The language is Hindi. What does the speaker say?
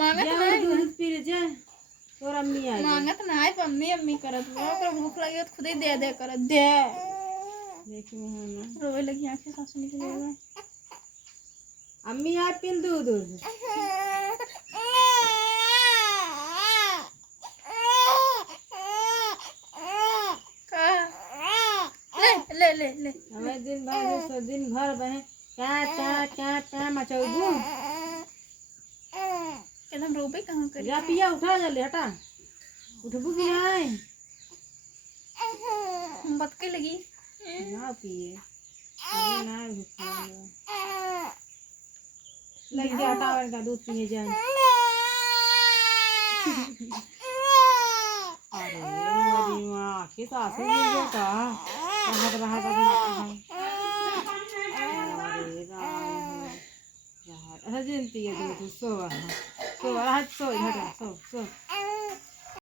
मांगत जा नहीं दूध पी ले जा और अम्मी आई मांगत नहीं मम्मी अम्मी करत ओकर भूख लगी तो खुद ही दे करत दे देखी मैं रोवे लगी आंखें सासू निकल गई अम्मी आई पिल दूध का ले ले ले ले हमें दिन भर बहे क्या मचाऊबू एकदम रोबे कहाँ करी जा पिया उठा जल्दी हटा उठबू कि नहीं बतके लगी ना पिए अभी ना भूख लग गया हटा इनका दूध पीने जाए अरे मेरी माँ की सासू मिल गया का रहा अरे राम जंती है दूध सो रहा सो इधर सो